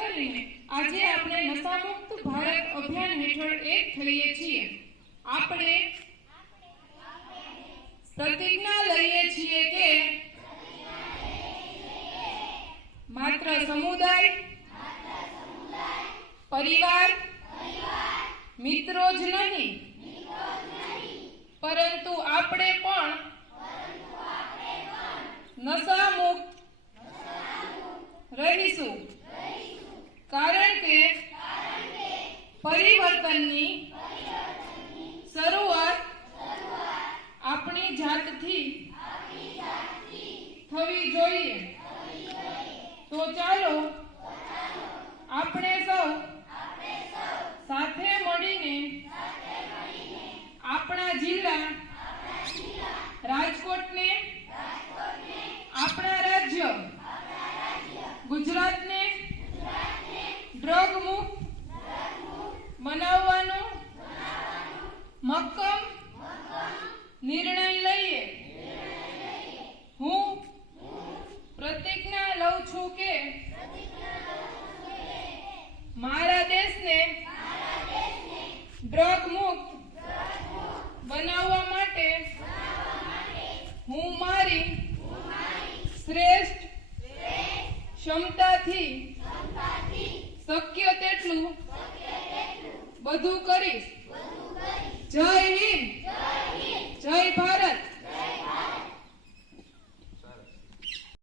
કરીને આજે આપણે નશામુક્ત ભારત અભિયાન હેઠળ એક થઈએ છીએ। આપણે પ્રતિજ્ઞા લઈએ છીએ કે માત્ર સમુદાય, પરિવાર, મિત્રો જ નહીં, પરંતુ આપણે પણ નશામુક્ત રહીશું, કારણ કે પરિવર્તનની શરૂઆત આપણી જાતથી થવી જોઈએ। તો ચાલો આપણે સૌ સાથે મળીને આપણા જિલ્લા રાજકોટને, આપણા રાજ્ય ગુજરાતને ડ્રગ મુક્ત બનાવવાનો મક્કમ નિર્ણય લઈએ। હું પ્રતિજ્ઞા લઉં છું કે મારા દેશને ડ્રગ મુક્ત બનાવવા માટે હું મારી શ્રેષ્ઠ ક્ષમતાથી શક્ય તેટલું બધું કરીશ। જય હિન્દ, જય ભારત।